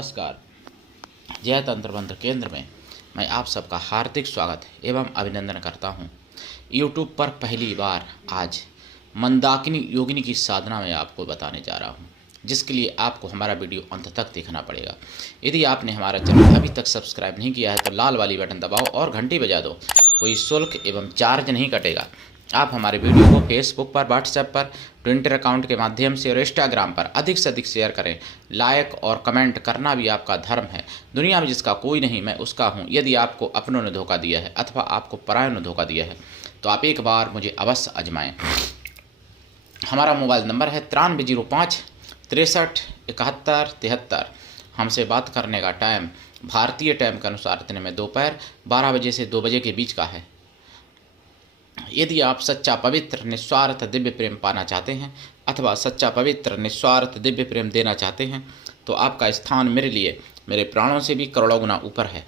नमस्कार। जय तंत्र मंत्र केंद्र में मैं आप सबका हार्दिक स्वागत एवं अभिनंदन करता हूं। YouTube पर पहली बार आज मंदाकिनी योगिनी की साधना मैं आपको बताने जा रहा हूं, जिसके लिए आपको हमारा वीडियो अंत तक देखना पड़ेगा। यदि आपने हमारा चैनल अभी तक सब्सक्राइब नहीं किया है तो लाल वाली बटन दबाओ और घंटी बजा दो। कोई शुल्क एवं चार्ज नहीं कटेगा। आप हमारे वीडियो को फेसबुक पर, व्हाट्सएप पर, ट्विटर अकाउंट के माध्यम से और इंस्टाग्राम पर अधिक से अधिक शेयर करें। लाइक और कमेंट करना भी आपका धर्म है। दुनिया में जिसका कोई नहीं मैं उसका हूँ। यदि आपको अपनों ने धोखा दिया है अथवा आपको परायों ने धोखा दिया है तो आप एक बार मुझे अवश्य आजमाएं। हमारा मोबाइल नंबर है 9305 63 71 73। हमसे बात करने का टाइम भारतीय टाइम के अनुसार दिन में दोपहर 12 बजे से 2 बजे के बीच का है। यदि आप सच्चा पवित्र निस्वार्थ दिव्य प्रेम पाना चाहते हैं अथवा सच्चा पवित्र निस्वार्थ दिव्य प्रेम देना चाहते हैं तो आपका स्थान मेरे लिए मेरे प्राणों से भी करोड़ों गुना ऊपर है।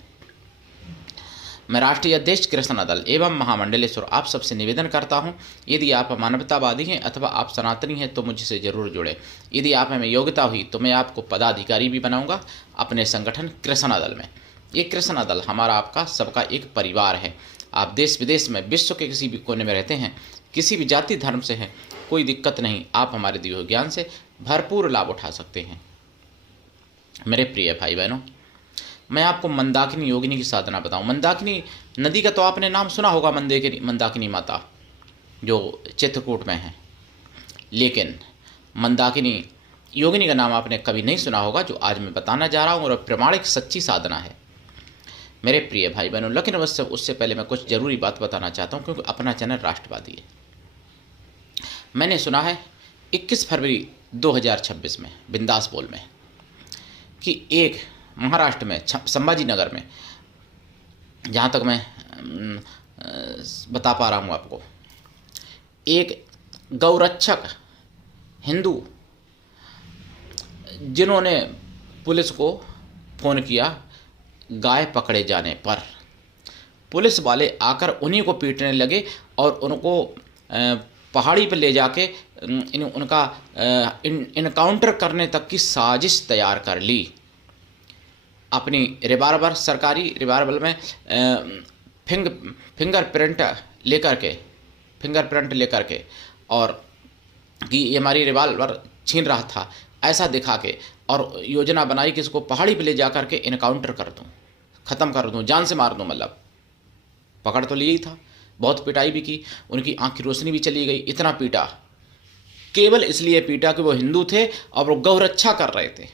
मैं राष्ट्रीय अध्यक्ष कृष्ण दल एवं महामंडलेश्वर आप सबसे निवेदन करता हूं, यदि आप मानवतावादी हैं अथवा आप सनातनी हैं तो मुझसे जरूर जुड़े। यदि आप में योग्यता हुई तो मैं आपको पदाधिकारी भी बनाऊंगा अपने संगठन कृष्ण दल में। ये कृष्ण दल हमारा आपका सबका एक परिवार है। आप देश विदेश में विश्व के किसी भी कोने में रहते हैं, किसी भी जाति धर्म से हैं, कोई दिक्कत नहीं। आप हमारे दिए हुए ज्ञान से भरपूर लाभ उठा सकते हैं। मेरे प्रिय भाई बहनों, मैं आपको मंदाकिनी योगिनी की साधना बताऊं। मंदाकिनी नदी का तो आपने नाम सुना होगा, मंदाकिनी माता जो चित्रकूट में है, लेकिन मंदाकिनी योगिनी का नाम आपने कभी नहीं सुना होगा, जो आज मैं बताना जा रहा हूं। और प्रमाणिक सच्ची साधना है मेरे प्रिय भाई बहनों। लेकिन उससे पहले मैं कुछ जरूरी बात बताना चाहता हूं, क्योंकि अपना चैनल राष्ट्रवादी है। मैंने सुना है 21 फरवरी 2026 में बिंदास बोल में कि एक महाराष्ट्र में संभाजी नगर में, जहाँ तक मैं बता पा रहा हूँ आपको, एक गौरक्षक हिंदू जिन्होंने पुलिस को फ़ोन किया, गाय पकड़े जाने पर पुलिस वाले आकर उन्हीं को पीटने लगे और उनको पहाड़ी पर ले जाके उनका इनकाउंटर करने तक की साजिश तैयार कर ली। अपनी रिवाल्वर, सरकारी रिवाल्वर में फिंगरप्रिंट लेकर के और कि ये हमारी रिवाल्वर छीन रहा था ऐसा दिखा के, और योजना बनाई कि इसको पहाड़ी पे ले जा कर के इनकाउंटर कर दूं, ख़त्म कर दूं, जान से मार दूं। मतलब पकड़ तो लिया ही था, बहुत पिटाई भी की, उनकी आँख की रोशनी भी चली गई। इतना पीटा, केवल इसलिए पीटा कि वो हिंदू थे और वो गौरक्षा कर रहे थे।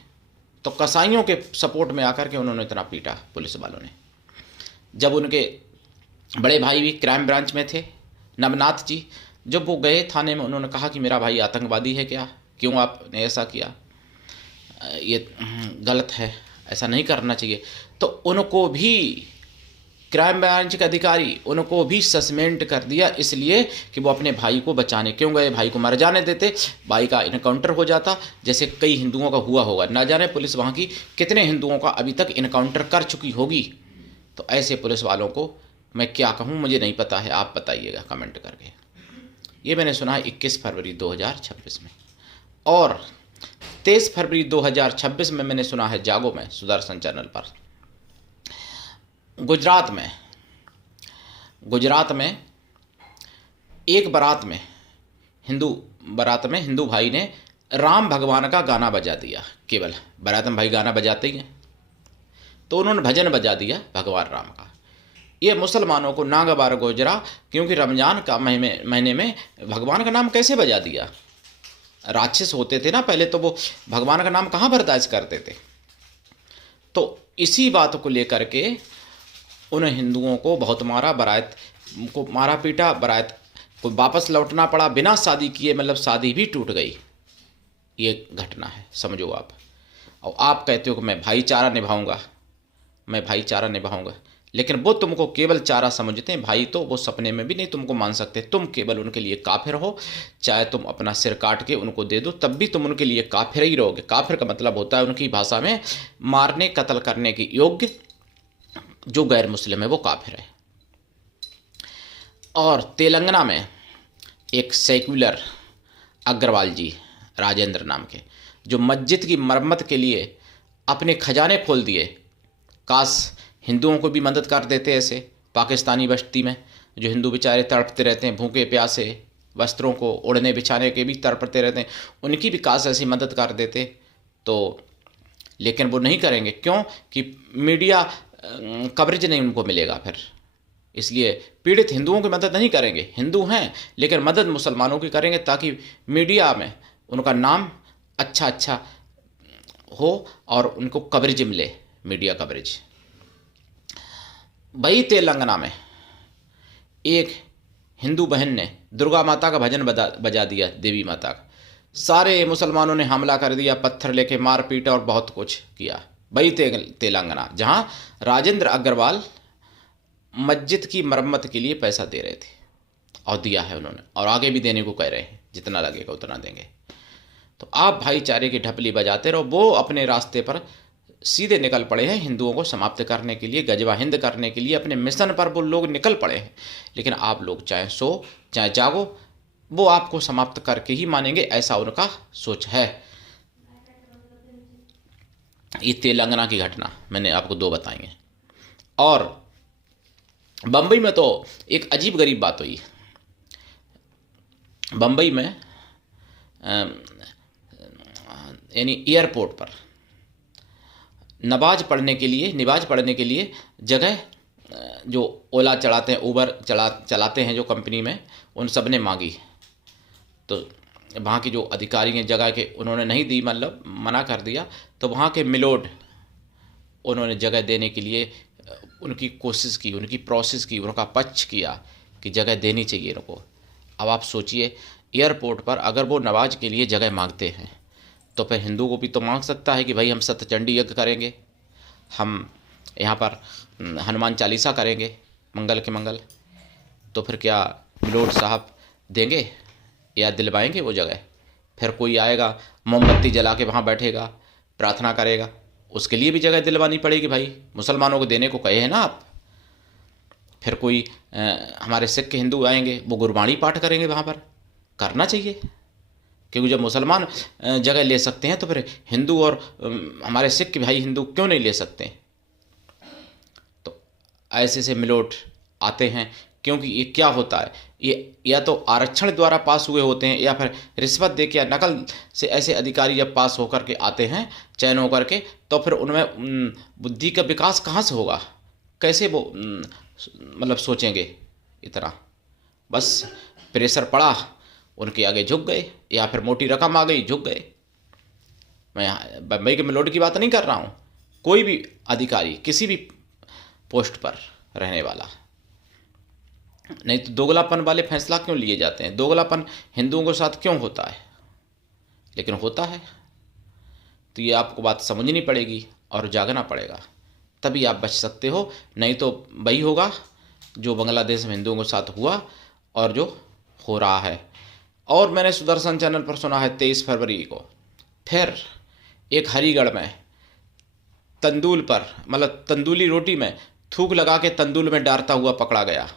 तो कसाईयों के सपोर्ट में आकर के उन्होंने इतना पीटा पुलिस वालों ने। जब उनके बड़े भाई भी क्राइम ब्रांच में थे, नवनाथ जी, जब वो गए थाने में, उन्होंने कहा कि मेरा भाई आतंकवादी है क्या, क्यों आपने ऐसा किया, ये गलत है, ऐसा नहीं करना चाहिए। तो उनको भी क्राइम ब्रांच के अधिकारी उनको भी सस्पेंड कर दिया, इसलिए कि वो अपने भाई को बचाने क्यों गए। भाई को मर जाने देते, भाई का इनकाउंटर हो जाता, जैसे कई हिंदुओं का हुआ होगा। ना जाने पुलिस वहाँ की कितने हिंदुओं का अभी तक इनकाउंटर कर चुकी होगी। तो ऐसे पुलिस वालों को मैं क्या कहूँ, मुझे नहीं पता है, आप बताइएगा कमेंट करके। ये मैंने सुना है 21 फरवरी 2026 में। और 23 फरवरी 2026 में मैंने सुना है जागो में, सुदर्शन चैनल पर, गुजरात में एक बारात में, हिंदू भाई ने राम भगवान का गाना बजा दिया। केवल बारात में भाई गाना बजाते ही हैं, तो उन्होंने भजन बजा दिया भगवान राम का। ये मुसलमानों को नागवार गुजरा, क्योंकि रमजान का महीने में भगवान का नाम कैसे बजा दिया। राक्षस होते थे ना पहले, तो वो भगवान का नाम कहाँ बर्दाश्त करते थे। तो इसी बात को लेकर के उन हिंदुओं को बहुत मारा, बारात को मारा पीटा, बारात को वापस लौटना पड़ा बिना शादी किए, मतलब शादी भी टूट गई। ये घटना है, समझो आप। और आप कहते हो कि मैं भाईचारा निभाऊंगा, लेकिन वो तुमको केवल चारा समझते हैं। भाई तो वो सपने में भी नहीं तुमको मान सकते। तुम केवल उनके लिए काफिर हो। चाहे तुम अपना सिर काट के उनको दे दो, तब भी तुम उनके लिए काफिर ही रहोगे। काफिर का मतलब होता है उनकी भाषा में मारने कत्ल करने की योग्य। जो गैर मुस्लिम है वो काफिर है। और तेलंगाना में एक सेक्युलर अग्रवाल जी, राजेंद्र नाम के, जो मस्जिद की मरम्मत के लिए अपने खजाने खोल दिए। काश हिंदुओं को भी मदद कर देते ऐसे, पाकिस्तानी बस्ती में जो हिंदू बेचारे तड़पते रहते हैं, भूखे प्यासे, वस्त्रों को ओढ़ने बिछाने के भी तड़पते रहते हैं, उनकी भी काश ऐसी मदद कर देते तो। लेकिन वो नहीं करेंगे, क्यों कि मीडिया कवरेज नहीं उनको मिलेगा फिर, इसलिए पीड़ित हिंदुओं की मदद नहीं करेंगे। हिंदू हैं लेकिन मदद मुसलमानों की करेंगे, ताकि मीडिया में उनका नाम अच्छा हो और उनको कवरेज मिले, मीडिया कवरेज। वही तेलंगाना में एक हिंदू बहन ने दुर्गा माता का भजन बजा दिया, देवी माता का। सारे मुसलमानों ने हमला कर दिया, पत्थर लेके मार पीट और बहुत कुछ किया। वही तेलंगाना जहां राजेंद्र अग्रवाल मस्जिद की मरम्मत के लिए पैसा दे रहे थे, और दिया है उन्होंने, और आगे भी देने को कह रहे हैं, जितना लगेगा उतना देंगे। तो आप भाईचारे की ढपली बजाते रहो। वो अपने रास्ते पर सीधे निकल पड़े हैं, हिंदुओं को समाप्त करने के लिए, गजवा हिंद करने के लिए अपने मिशन पर वो लोग निकल पड़े हैं। लेकिन आप लोग चाहे सो चाहे जागो, वो आपको समाप्त करके ही मानेंगे, ऐसा उनका सोच है। ये तेलंगाना की घटना मैंने आपको 2 बताई हैं। और बम्बई में तो एक अजीब गरीब बात हुई। बम्बई में यानी एयरपोर्ट पर नमाज पढ़ने के लिए जगह जो ओला चलाते हैं, उबर चलाते हैं जो कंपनी में, उन सब ने मांगी। तो वहाँ की जो अधिकारी हैं जगह के, उन्होंने नहीं दी, मतलब मना कर दिया। तो वहाँ के मिलोड उन्होंने जगह देने के लिए उनकी कोशिश की, उनकी प्रोसेस की, उनका पक्ष किया कि जगह देनी चाहिए उनको। अब आप सोचिए, एयरपोर्ट पर अगर वो नमाज के लिए जगह मांगते हैं तो फिर हिंदू को भी तो मांग सकता है कि भाई हम सत्यचंडी यज्ञ करेंगे, हम यहाँ पर हनुमान चालीसा करेंगे मंगल के मंगल। तो फिर क्या मिलोड साहब देंगे या दिलवाएंगे वो जगह? फिर कोई आएगा मोमबत्ती जला के वहाँ बैठेगा, प्रार्थना करेगा, उसके लिए भी जगह दिलवानी पड़ेगी। भाई मुसलमानों को देने को कहे हैं ना आप। फिर कोई हमारे सिख हिंदू आएंगे, वो गुरबाणी पाठ करेंगे वहाँ पर, करना चाहिए। क्योंकि जब मुसलमान जगह ले सकते हैं तो फिर हिंदू और हमारे सिख भाई हिंदू क्यों नहीं ले सकते? तो ऐसे से मिलोट आते हैं, क्योंकि ये क्या होता है, ये या तो आरक्षण द्वारा पास हुए होते हैं, या फिर रिश्वत दे के या नकल से ऐसे अधिकारी जब पास होकर के आते हैं, चयन होकर के, तो फिर उनमें बुद्धि का विकास कहाँ से होगा? कैसे वो मतलब सोचेंगे इतना? बस प्रेशर पड़ा, उनके आगे झुक गए, या फिर मोटी रकम आ गई, झुक गए। मैं बम्बई के मिलोट की बात नहीं कर रहा हूँ, कोई भी अधिकारी किसी भी पोस्ट पर रहने वाला। नहीं तो दोगलापन वाले फैसला क्यों लिए जाते हैं? दोगलापन हिंदुओं के साथ क्यों होता है? लेकिन होता है। तो ये आपको बात समझनी पड़ेगी और जागना पड़ेगा, तभी आप बच सकते हो। नहीं तो वही होगा जो बांग्लादेश में हिंदुओं के साथ हुआ और जो हो रहा है। और मैंने सुदर्शन चैनल पर सुना है 23 फरवरी को फिर एक हरिगढ़ में तंदूल पर, मतलब तंदूली रोटी में थूक लगा के तंदूल में डालता हुआ पकड़ा गया।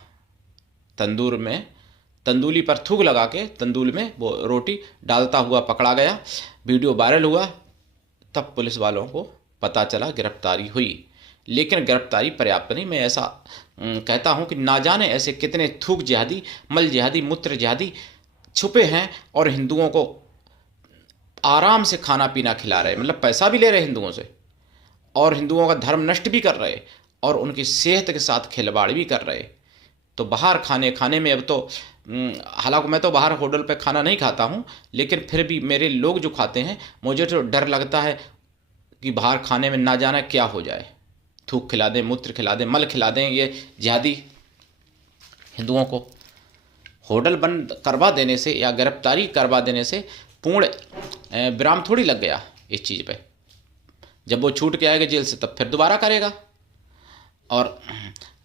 तंदूली पर थूक लगा के तंदूल में वो रोटी डालता हुआ पकड़ा गया। वीडियो वायरल हुआ, तब पुलिस वालों को पता चला, गिरफ्तारी हुई। लेकिन गिरफ्तारी पर्याप्त नहीं। मैं ऐसा कहता हूं कि ना जाने ऐसे कितने थूक जिहादी, मल जिहादी, मूत्र जिहादी छुपे हैं और हिंदुओं को आराम से खाना पीना खिला रहे, मतलब पैसा भी ले रहे हिंदुओं से, और हिंदुओं का धर्म नष्ट भी कर रहे, और उनकी सेहत के साथ खिलवाड़ भी कर रहे। तो बाहर खाने में अब तो हालांकि मैं तो बाहर होटल पे खाना नहीं खाता हूँ, लेकिन फिर भी मेरे लोग जो खाते हैं, मुझे तो डर लगता है कि बाहर खाने में ना जाना क्या हो जाए, थूक खिला दें, मूत्र खिला दें, मल खिला दें ये जिहादी हिंदुओं को। होटल बंद करवा देने से या गिरफ्तारी करवा देने से पूर्ण विराम थोड़ी लग गया इस चीज़ पे। जब वो छूट के आएगा जेल से तब फिर दोबारा करेगा, और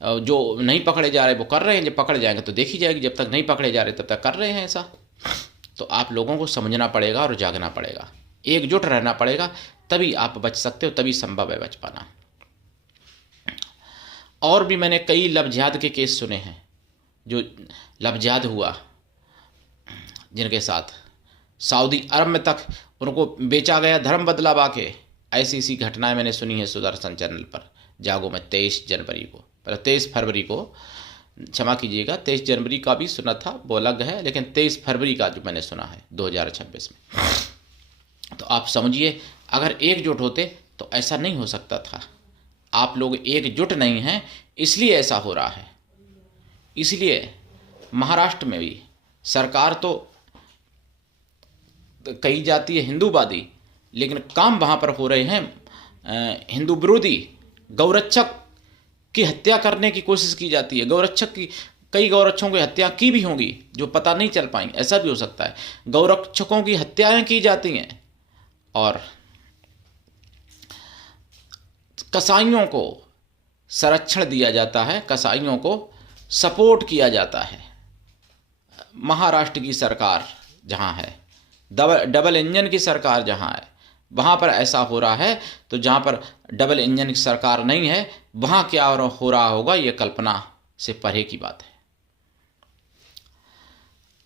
जो नहीं पकड़े जा रहे वो कर रहे हैं, जब पकड़े जाएंगे तो देखी जाएगी, जब तक नहीं पकड़े जा रहे तब तक कर रहे हैं ऐसा। तो आप लोगों को समझना पड़ेगा और जागना पड़ेगा, एकजुट रहना पड़ेगा, तभी आप बच सकते हो, तभी संभव है बच पाना। और भी मैंने कई लव जिहाद के केस सुने हैं, जो लव जिहाद हुआ जिनके साथ सऊदी अरब में तक उनको बेचा गया, धर्म बदलावा के, ऐसी ऐसी घटनाएं मैंने सुनी है सुदर्शन चैनल पर जागो में 23 जनवरी को, पहले 23 फरवरी को, क्षमा कीजिएगा 23 जनवरी का भी सुना था, वो अलग है, लेकिन 23 फरवरी का जो मैंने सुना है 2026 में। तो आप समझिए अगर एकजुट होते तो ऐसा नहीं हो सकता था। आप लोग एकजुट नहीं हैं इसलिए ऐसा हो रहा है। इसलिए महाराष्ट्र में भी सरकार तो कही जाती है हिंदूवादी, लेकिन काम वहाँ पर हो रहे हैं हिंदू विरोधी। गौरक्षक की हत्या करने की कोशिश की जाती है। गौरक्षक की कई गौरक्षकों की हत्या की भी होंगी जो पता नहीं चल पाई, ऐसा भी हो सकता है। गौरक्षकों की हत्याएं की जाती हैं और कसाईयों को संरक्षण दिया जाता है, कसाईयों को सपोर्ट किया जाता है। महाराष्ट्र की सरकार जहाँ है, डबल इंजन की सरकार जहाँ है, वहाँ पर ऐसा हो रहा है। तो जहाँ पर डबल इंजन की सरकार नहीं है वहाँ क्या हो रहा होगा ये कल्पना से परे की बात है।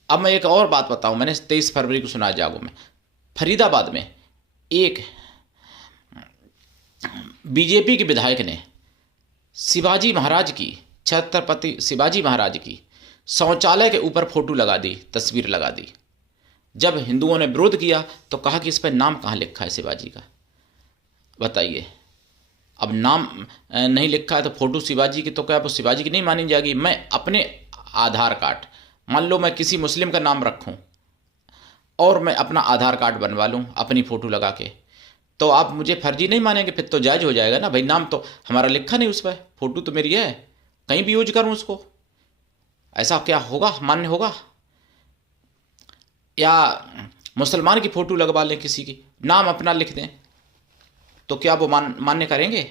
अब मैं एक और बात बताऊं, मैंने 23 फरवरी को सुना जागो में, फरीदाबाद में एक बीजेपी के विधायक ने शिवाजी महाराज की, छत्रपति शिवाजी महाराज की शौचालय के ऊपर फोटो लगा दी, तस्वीर लगा दी। जब हिंदुओं ने विरोध किया तो कहा कि इस पर नाम कहाँ लिखा है शिवाजी का, बताइए। अब नाम नहीं लिखा है तो फोटो शिवाजी की, तो क्या वो शिवाजी की नहीं मानी जाएगी। मैं अपने आधार कार्ड, मान लो मैं किसी मुस्लिम का नाम रखूं और मैं अपना आधार कार्ड बनवा लूं अपनी फ़ोटो लगा के, तो आप मुझे फर्जी नहीं मानेंगे? फिर तो जायज़ हो जाएगा ना भाई, नाम तो हमारा लिखा नहीं उस पर, फ़ोटो तो मेरी है, कहीं भी यूज करूं उसको। ऐसा क्या होगा, मान्य होगा? या मुसलमान की फ़ोटो लगवा लें, किसी की नाम अपना लिख दें, तो क्या वो मान्य करेंगे?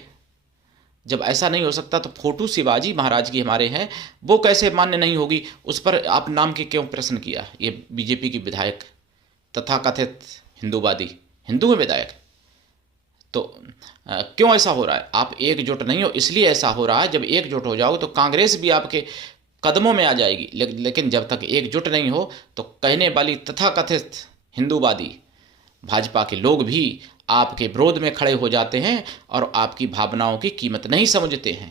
जब ऐसा नहीं हो सकता तो फोटो शिवाजी महाराज की हमारे हैं, वो कैसे मान्य नहीं होगी? उस पर आप नाम की क्यों प्रश्न किया? ये बीजेपी की विधायक तथाकथित हिंदूवादी, हिंदू है विधायक, तो क्यों ऐसा हो रहा है? आप एकजुट नहीं हो इसलिए ऐसा हो रहा है। जब एकजुट हो जाओ तो कांग्रेस भी आपके कदमों में आ जाएगी, लेकिन जब तक एकजुट नहीं हो तो कहने वाली तथाकथित हिंदूवादी भाजपा के लोग भी आपके विरोध में खड़े हो जाते हैं और आपकी भावनाओं की कीमत नहीं समझते हैं।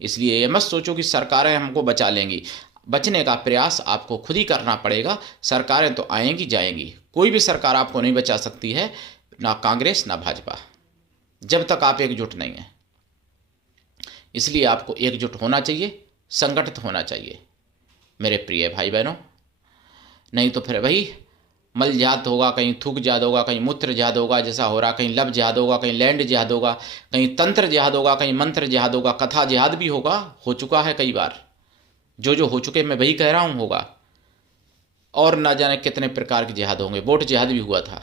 इसलिए ये मत सोचो कि सरकारें हमको बचा लेंगी। बचने का प्रयास आपको खुद ही करना पड़ेगा। सरकारें तो आएंगी जाएंगी, कोई भी सरकार आपको नहीं बचा सकती है, ना कांग्रेस ना भाजपा, जब तक आप एकजुट नहीं हैं। इसलिए आपको एकजुट होना चाहिए, संगठित होना चाहिए मेरे प्रिय भाई बहनों। नहीं तो फिर वही मल जिहाद होगा, कहीं थूक जिहाद होगा, कहीं मूत्र जिहाद होगा जैसा हो रहा, कहीं लब जिहाद होगा, कहीं लैंड जिहाद होगा, कहीं तंत्र जिहाद होगा, कहीं मंत्र जिहाद होगा, कथा जिहाद भी होगा, हो चुका है कई बार। जो हो चुके मैं वही कह रहा हूँ होगा, और ना जाने कितने प्रकार के जिहाद होंगे। वोट जिहाद भी हुआ था,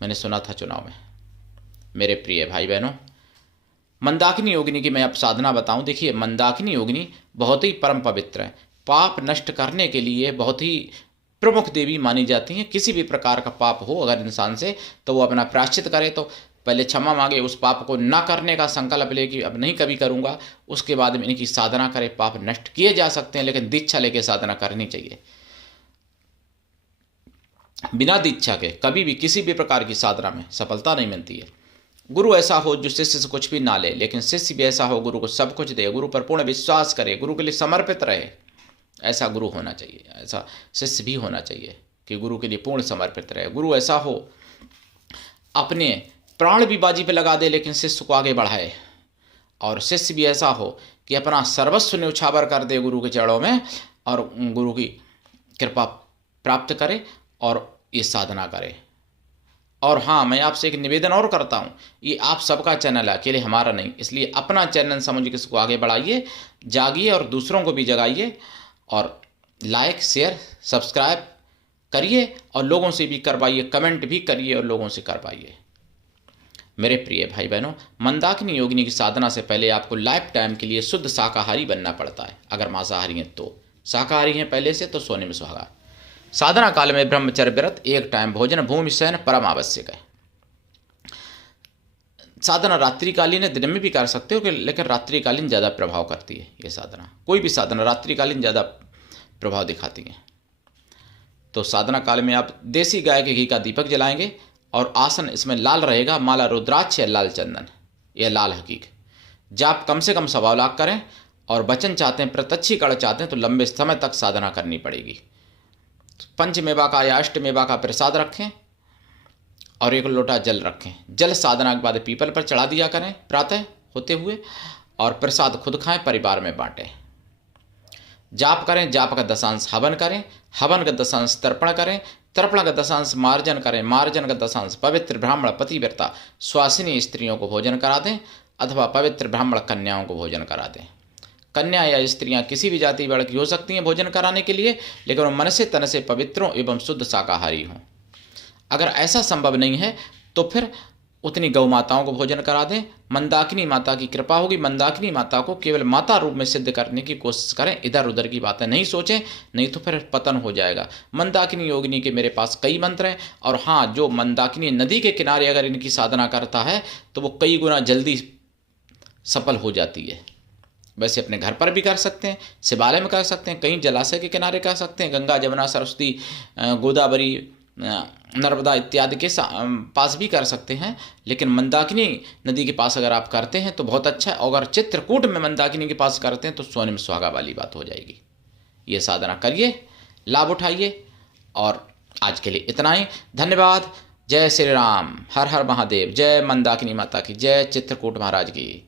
मैंने सुना था चुनाव में। मेरे प्रिय भाई बहनों, मंदाकिनी योगिनी की मैं अब साधना बताऊं। देखिए मंदाकिनी योगिनी बहुत ही परम पवित्र है, पाप नष्ट करने के लिए बहुत ही प्रमुख देवी मानी जाती हैं। किसी भी प्रकार का पाप हो अगर इंसान से, तो वो अपना प्रायश्चित करे, तो पहले क्षमा मांगे, उस पाप को ना करने का संकल्प ले कि अब नहीं कभी करूँगा, उसके बाद में इनकी साधना करे। पाप नष्ट किए जा सकते हैं, लेकिन दीक्षा लेके साधना करनी चाहिए। बिना दीक्षा के कभी भी किसी भी प्रकार की साधना में सफलता नहीं मिलती है। गुरु ऐसा हो जो शिष्य से कुछ भी ना ले, लेकिन शिष्य भी ऐसा हो गुरु को सब कुछ दे, गुरु पर पूर्ण विश्वास करे, गुरु के लिए समर्पित रहे। ऐसा गुरु होना चाहिए, ऐसा शिष्य भी होना चाहिए कि गुरु के लिए पूर्ण समर्पित रहे। गुरु ऐसा हो अपने प्राण भी बाजी पे लगा दे लेकिन शिष्य को आगे बढ़ाए, और शिष्य भी ऐसा हो कि अपना सर्वस्व न्यौछावर कर दे गुरु के चरणों में और गुरु की कृपा प्राप्त करे और ये साधना करे। और हाँ, मैं आपसे एक निवेदन और करता हूँ, ये आप सबका चैनल है, अकेले हमारा नहीं, इसलिए अपना चैनल समझ के इसको आगे बढ़ाइए, जागिए और दूसरों को भी जगाइए, और लाइक शेयर सब्सक्राइब करिए और लोगों से भी करवाइए, कमेंट भी करिए और लोगों से करवाइए। मेरे प्रिय भाई बहनों, मंदाकिनी योगिनी की साधना से पहले आपको लाइफ टाइम के लिए शुद्ध शाकाहारी बनना पड़ता है। अगर मांसाहारी हैं तो, शाकाहारी हैं पहले से तो सोने में सुहागा। साधना काल में ब्रह्मचर्य व्रत, एक टाइम भोजन, भूमि शयन परम आवश्यक है। साधना रात्रिकालीन है, दिन में भी कर सकते हो, लेकिन रात्रिकालीन ज़्यादा प्रभाव करती है ये साधना। कोई भी साधना रात्रिकालीन ज़्यादा प्रभाव दिखाती है। तो साधना काल में आप देसी गाय के घी का दीपक जलाएंगे और आसन इसमें लाल रहेगा, माला रुद्राक्ष या लाल चंदन या लाल हकीक। जाप कम से कम 1.25 लाख करें और वचन चाहते हैं, प्रत्यक्षीकरण चाहते हैं तो लंबे समय तक साधना करनी पड़ेगी। पंचमेवा का या अष्टमेवा का प्रसाद रखें और 1 लोटा जल रखें। जल साधना के बाद पीपल पर चढ़ा दिया करें प्रातः होते हुए, और प्रसाद खुद खाएं, परिवार में बांटें। जाप करें, जाप का दशांश हवन करें, हवन का दशांश तर्पण करें, तर्पण का दशांश मार्जन करें, मार्जन का दशांश पवित्र ब्राह्मण पतिव्रता स्वासिनी स्त्रियों को भोजन करा दें अथवा पवित्र ब्राह्मण कन्याओं को भोजन करा दें। कन्या या स्त्रियां किसी भी जाति वर्ग की हो सकती हैं भोजन कराने के लिए, लेकिन वो मन से तन से पवित्रों एवं शुद्ध शाकाहारी हों। अगर ऐसा संभव नहीं है तो फिर उतनी गौ माताओं को भोजन करा दें। मंदाकिनी माता की कृपा होगी। मंदाकिनी माता को केवल माता रूप में सिद्ध करने की कोशिश करें, इधर उधर की बातें नहीं सोचें, नहीं तो फिर पतन हो जाएगा। मंदाकिनी योगिनी के मेरे पास कई मंत्र हैं, और हाँ, जो मंदाकिनी नदी के किनारे अगर इनकी साधना करता है तो वो कई गुना जल्दी सफल हो जाती है। वैसे अपने घर पर भी कर सकते हैं, शिवालय में कर सकते हैं, कहीं जलाशय के किनारे कर सकते हैं, गंगा जमुना सरस्वती गोदावरी नर्मदा इत्यादि के पास भी कर सकते हैं। लेकिन मंदाकिनी नदी के पास अगर आप करते हैं तो बहुत अच्छा है। अगर चित्रकूट में मंदाकिनी के पास करते हैं तो सोने में सुहागा वाली बात हो जाएगी। ये साधना करिए, लाभ उठाइए। और आज के लिए इतना ही। धन्यवाद। जय श्री राम। हर हर महादेव। जय मंदाकिनी माता की जय। चित्रकूट महाराज की।